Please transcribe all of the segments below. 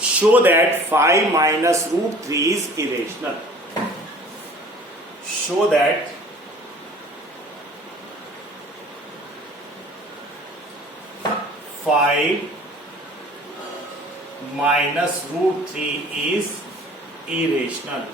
show that 5 minus root 3 is irrational. Show that 5 minus root 3 is irrational.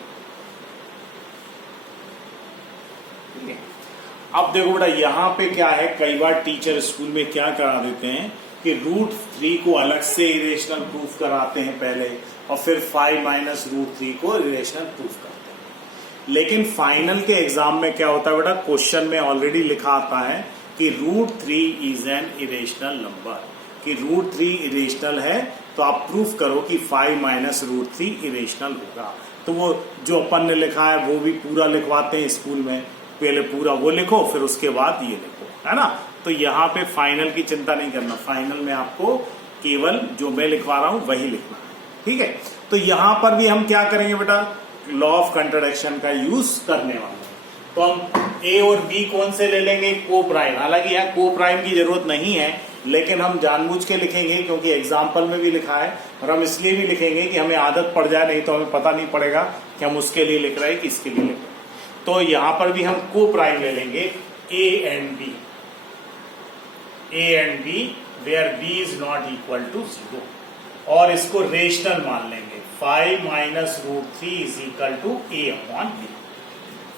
अब देखो बेटा यहां पे क्या है, कई बार टीचर स्कूल में क्या करा देते हैं कि रूट 3 को अलग से इरेशनल प्रूफ कराते हैं पहले, और फिर 5 माइनस रूट 3 को इरेशनल प्रूफ करते हैं। लेकिन फाइनल के एग्जाम में क्या होता है बेटा, क्वेश्चन में ऑलरेडी लिखा आता है कि root 3 is an irrational number, कि रूट 3 इरेशनल है, तो आप प्रूफ करो कि 5 माइनस रूट 3 इरेशनल होगा। तो वो जो अपन ने लिखा है वो भी पूरा लिखवाते हैं स्कूल में, पहले पूरा वो लिखो फिर उसके बाद ये लिखो, है ना। तो यहाँ पे फाइनल की चिंता नहीं करना, फाइनल में आपको केवल जो मैं लिखवा रहा हूं वही लिखना है, ठीक है। तो यहां पर भी हम क्या करेंगे बेटा, लॉ ऑफ कंट्राडिक्शन का यूज करने वाले हैं। तो हम ए और बी कौन से ले लेंगे, को प्राइम। हालांकि यहाँ को प्राइम की जरूरत नहीं है, लेकिन हम जानबूझ के लिखेंगे क्योंकि एग्जाम्पल में भी लिखा है, और हम इसलिए भी लिखेंगे कि हमें आदत पड़ जाए, नहीं तो हमें पता नहीं पड़ेगा कि हम उसके लिए लिख रहे हैं कि इसके लिए लिख रहे हैं। तो यहां पर भी हम को प्राइम ले लेंगे, A and B, A and B where B is not equal to 0, और इसको रेशनल मान लेंगे। 5 minus root 3 is equal to A upon B,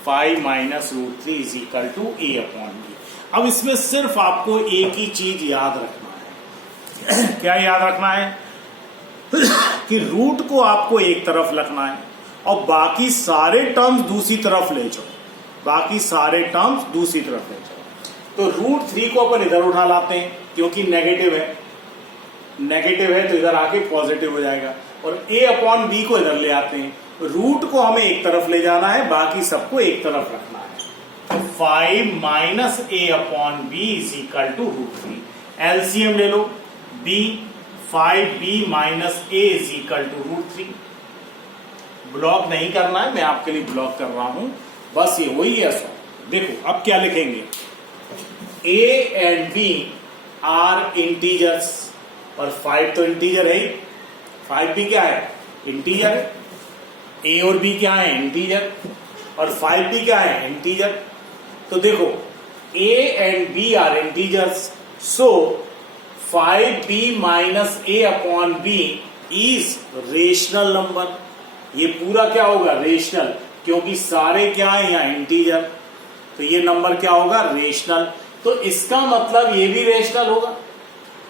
5 minus root 3 is equal to A upon B. अब इसमें सिर्फ आपको एक ही चीज याद रखना है क्या याद रखना है कि रूट को आपको एक तरफ रखना है और बाकी सारे टर्म्स दूसरी तरफ ले जाओ, बाकी सारे टर्म्स दूसरी तरफ ले जाओ। तो रूट 3 को अपन इधर उठा लाते हैं क्योंकि नेगेटिव है, नेगेटिव है तो इधर आके पॉजिटिव हो जाएगा, और ए अपॉन बी को इधर ले आते हैं। रूट को हमें एक तरफ ले जाना है, बाकी सबको एक तरफ रखना है। तो 5 minus A upon B is equal to root 3। LCM ले लो, B 5b minus A is equal to root 3। Block नहीं करना है, मैं आपके लिए ब्लॉक कर रहा हूं, बस ये वही है। सो देखो अब क्या लिखेंगे, a and b are integers, और 5 तो इंटीजर है ही, 5b क्या है, इंटीजर है। a और b क्या है, इंटीजर, और 5b क्या है, इंटीजर। तो देखो a and b are integers, so 5b minus a upon b is rational number. ये पूरा क्या होगा, रेशनल, क्योंकि सारे क्या है यहाँ इंटीजर, तो ये नंबर क्या होगा, रेशनल। तो इसका मतलब ये भी रेशनल होगा,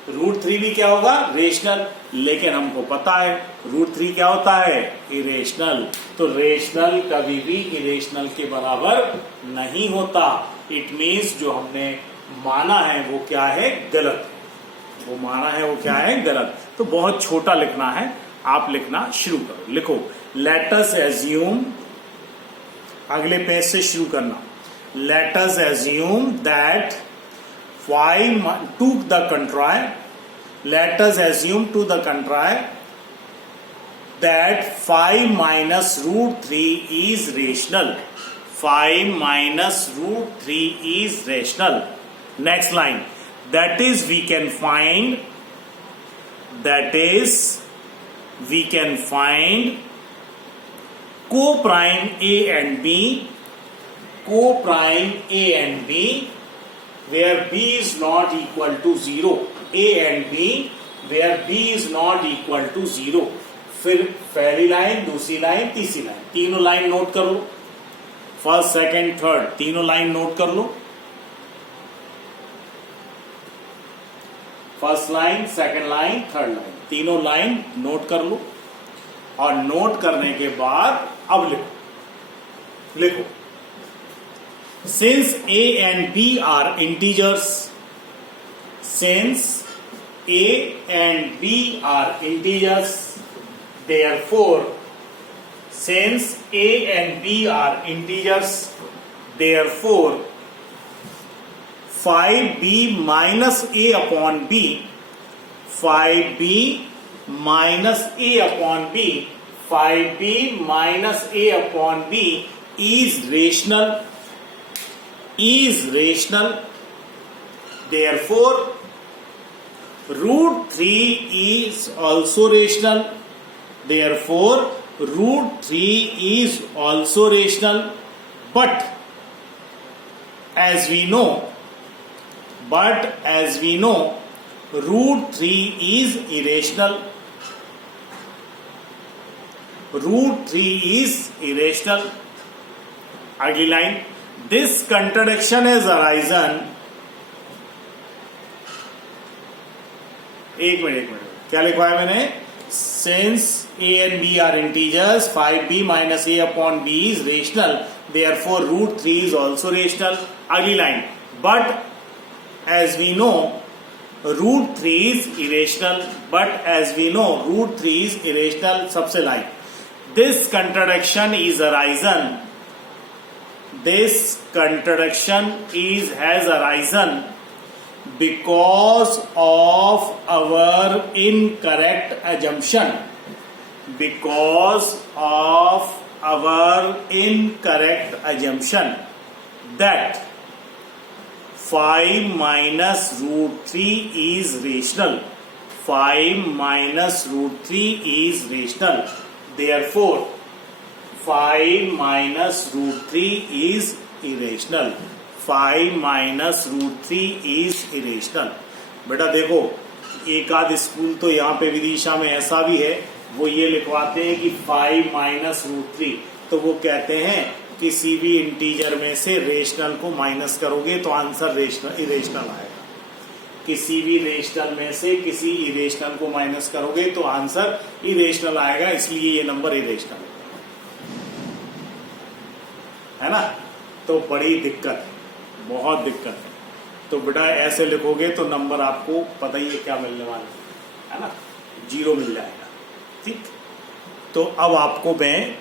रूट 3 भी क्या होगा, रेशनल। लेकिन हमको पता है रूट 3 क्या होता है, इरेशनल। तो रेशनल कभी भी इरेशनल के बराबर नहीं होता। इट मीन्स जो हमने माना है वो क्या है, गलत है, वो माना है वो क्या है, गलत। तो बहुत छोटा लिखना है, आप लिखना शुरू करो। लिखो, लेट अस एज्यूम, अगले पेज से शुरू करना। Let us assume that 5 to the contrary, let us assume to the contrary that 5 minus root 3 is rational, 5 minus root 3 is rational. Next line, that is we can find, that is we can find co-prime A and B, co-prime A and B where B is not equal to 0, A and B where B is not equal to 0। फिर पहली line, दूसरी line, तीसरी line, तीनों line note कर लो, first second third तीनों line note कर लो। First line, second line, third line, तीनों लाइन नोट कर लो, और नोट करने के बाद अब लिखो, लिखो since a and b are integers, since a and b are integers, therefore since a and b are integers, therefore 5b minus a upon b, 5b minus a upon b, 5b minus a upon b is rational, is rational, therefore √3 is also rational, therefore √3 is also rational, but as we know √3 is irrational. √3 is irrational. अगली line, this contradiction has arisen. एक minute क्या लिखवाया मैंने? Since a and b are integers, 5b minus a upon b is rational, therefore √3 is also rational. अगली line, but as we know √3 is irrational, सबसे line, this contradiction has arisen because of our incorrect assumption that 5 minus √3 is rational. 5 minus √3 is rational. Therefore 5 minus √3 is irrational. 5 minus √3 is irrational. बेटा देखो, एक आध school तो यहाँ पे विदिशा में ऐसा भी है, वो ये लिखवाते हैं कि 5 minus √3, तो वो कहते हैं किसी भी इंटीजर में से रेशनल को माइनस करोगे तो आंसर इरेशनल आएगा. किसी भी रेशनल में से किसी इरेशनल को माइनस करोगे तो आंसर इरेशनल आएगा, इसलिए ये नंबर इरेशनल है ना. तो बड़ी दिक्कत है, बहुत दिक्कत है. तो बेटा ऐसे लिखोगे तो नंबर आपको पता ही है क्या मिलने वाला है ना, 0 मिल जाएगा. ठीक, तो अब आपको मैं